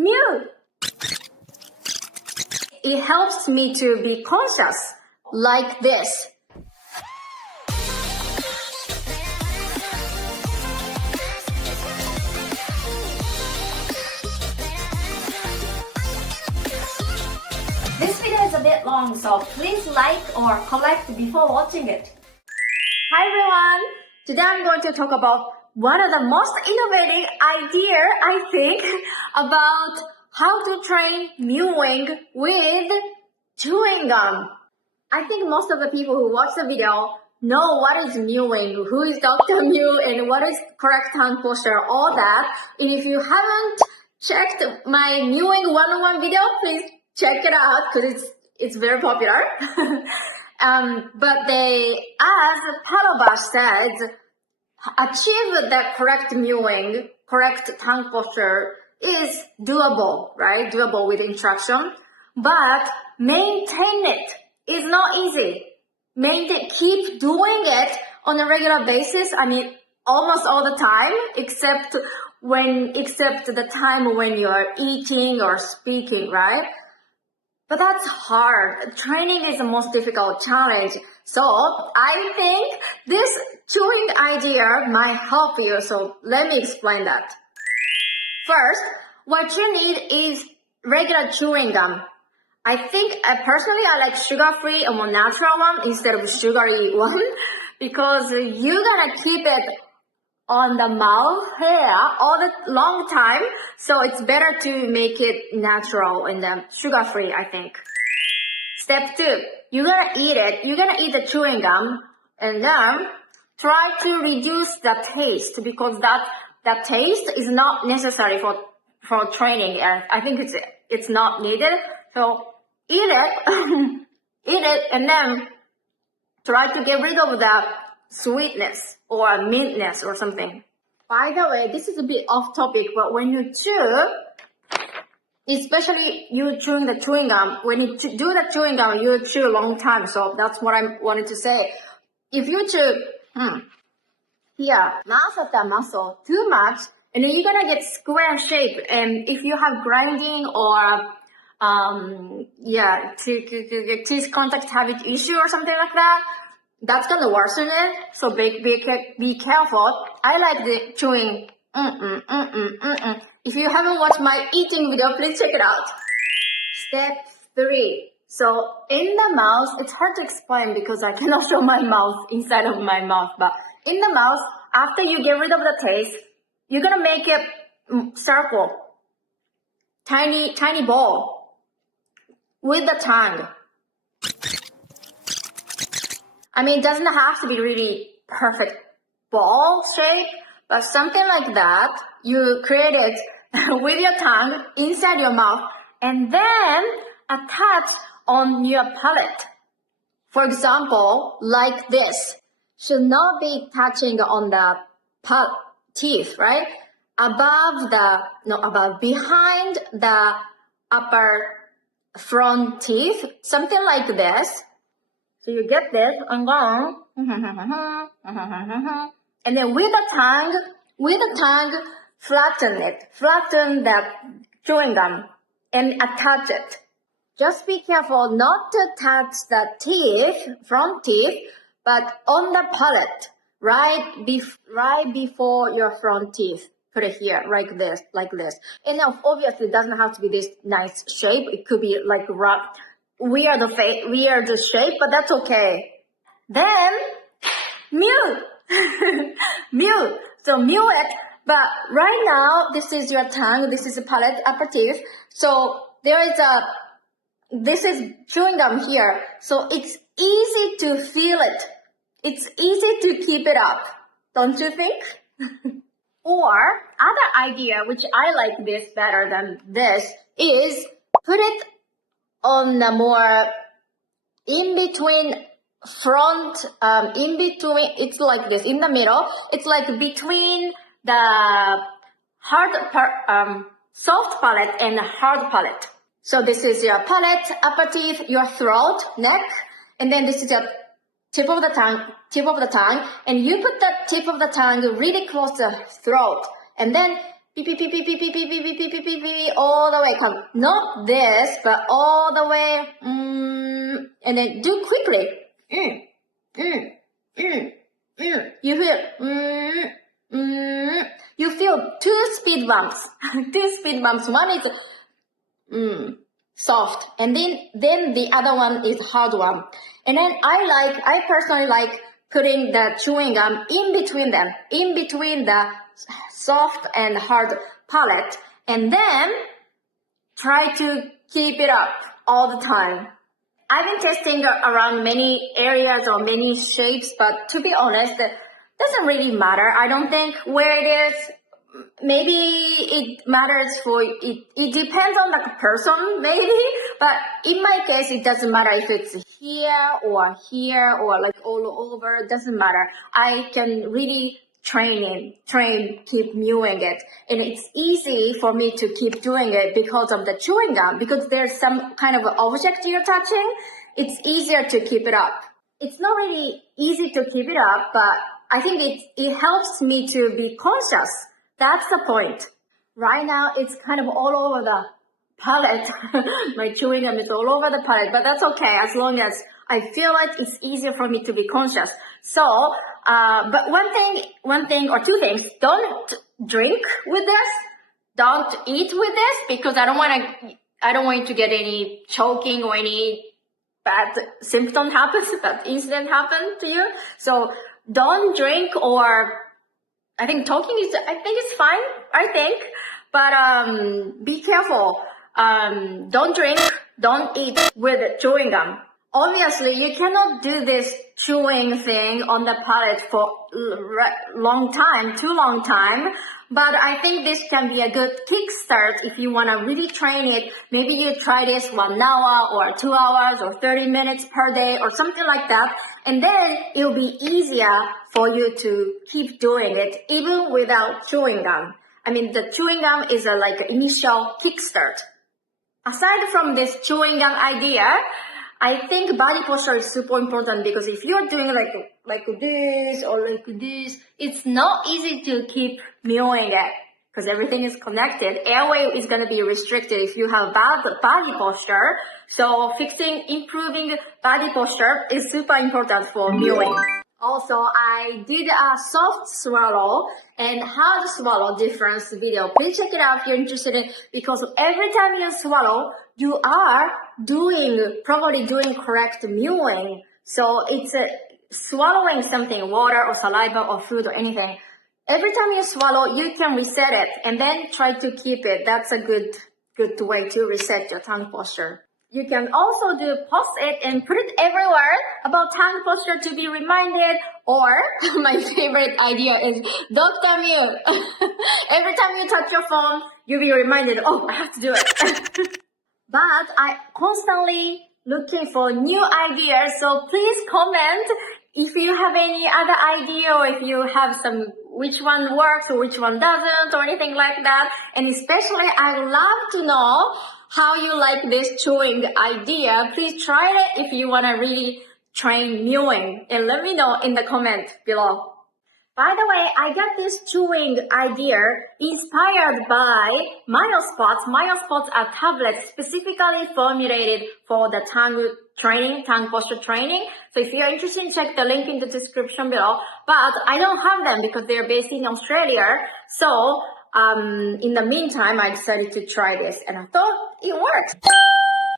mew. It helps me to be conscious, like this. This video is a bit long, so please like or comment before watching it. Hi everyone! Today I'm going to talk about one of the most innovative ideas, I think, about how to train mewing with chewing gum. I think most of the people who watch the video know what is mewing, who is Dr. Mew, and what is correct tongue posture, all that. And if you haven't checked my mewing 101 video, please check it out because it's very popular. But as Pavlov says, achieve the correct mewing, correct tongue posture is doable, right? Doable with instruction, but maintain it is not easy. Keep doing it on a regular basis. I mean, almost all the time, except the time when you're eating or speaking, right? But that's hard. Training is the most difficult challenge. So I think this chewing idea might help you. So let me explain that. First, what you need is regular chewing gum. I think personally I like sugar-free or more natural one instead of sugary one because you're gonna keep it on the mouth here all the long time, so it's better to make it natural and then sugar-free, I think. Step 2, you're gonna eat it. You're gonna eat the chewing gum and then try to reduce the taste because that taste is not necessary for training, and I think it's not needed. So eat it, eat it, and then try to get rid of the sweetness or mintness or something. By the way, this is a bit off topic, but when you chew, especially you chewing the chewing gum, when you do the chewing gum, you chew a long time. So that's what I wanted to say. If you chew here, mouth at the muscle too much, and then you're gonna get square shape. And if you have grinding or teeth contact habit issue or something like that, that's gonna worsen it. So be careful. I like the chewing. If you haven't watched my eating video, please check it out. Step 3. So in the mouth, it's hard to explain because I cannot show my mouth inside of my mouth. But in the mouth, after you get rid of the taste, you're gonna make it circle, tiny ball with the tongue. I mean, it doesn't have to be really perfect ball shape, but something like that. You create it with your tongue inside your mouth and then attach on your palate. For example, like this. Should not be touching on the teeth, right? Behind the upper front teeth, something like this. So you get this, and then with the tongue, flatten the chewing gum and attach it. Just be careful not to touch the front teeth, but on the palate, right before your front teeth. Put it here, like this. And now, obviously, it doesn't have to be this nice shape. It could be like rough. Weird shape, but that's okay. Then, mew. Mew. So mew it, but right now, this is your tongue, this is the palate, upper teeth. So this is chewing gum here. So it's easy to feel it. It's easy to keep it up. Don't you think? Or, other idea, which I like this better than this, is put it on the more in between, it's like this, in the middle, it's like between the soft palate and hard palate. So this is your palate, upper teeth, your throat, neck, and then this is your tip of the tongue, and you put the tip of the tongue really close to the throat, and then beep, beep, beep, beep, beep, beep, beep, beep, beep, beep, beep, beep, beep, all the way. Come, not this, but all the way. And then do quickly. You feel, you feel two speed bumps. Two speed bumps. One is, soft, and then the other one is hard one. And then I personally like putting the chewing gum in between them, in between the soft and hard palate, and then try to keep it up all the time. I've been testing around many areas or many shapes, but to be honest, it doesn't really matter. I don't think where it is. Maybe it matters for it. It depends on the person, maybe. But in my case, it doesn't matter if it's here or like all over. It doesn't matter. I can really keep mewing it, and it's easy for me to keep doing it because of the chewing gum. Because there's some kind of object you're touching, it's easier to keep it up. It's not really easy to keep it up, but I think it helps me to be conscious. That's the point. Right now, it's kind of all over the palate. My chewing gum is all over the palate, but that's okay as long as I feel like it's easier for me to be conscious. So, but one thing or two things, don't drink with this. Don't eat with this because I don't want you to get any choking or any bad symptom happen, bad incident happen to you. So don't drink or I think talking is fine, but be careful. Don't drink, don't eat with chewing gum. Obviously, you cannot do this chewing thing on the palate for too long time. But I think this can be a good kickstart if you want to really train it. Maybe you try this 1 hour or 2 hours or 30 minutes per day or something like that. And then it'll be easier for you to keep doing it even without chewing gum. I mean, the chewing gum is like an initial kickstart. Aside from this chewing gum idea, I think body posture is super important because if you're doing like this or like this, it's not easy to keep mewing it because everything is connected. Airway is going to be restricted if you have bad body posture. So improving body posture is super important for mewing. Also, I did a soft swallow and hard swallow difference video. Please check it out if you're interested in, because every time you swallow, you are probably doing correct mewing. So it's swallowing something, water or saliva or food or anything. Every time you swallow, you can reset it and then try to keep it. That's a good way to reset your tongue posture. You can also do post-it and put it everywhere about tongue posture to be reminded. Or my favorite idea is Dr. Mew. Every time you touch your phone, you'll be reminded, oh, I have to do it. But I constantly looking for new ideas. So please comment if you have any other idea or if you have which one works or which one doesn't or anything like that. And especially I would love to know how you like this chewing idea. Please try it if you want to really train mewing and let me know in the comment below. By the way, I got this chewing idea inspired by MyoSpots. MyoSpots are tablets specifically formulated for the tongue posture training. So if you're interested, check the link in the description below. But I don't have them because they're based in Australia. So in the meantime, I decided to try this and I thought it worked.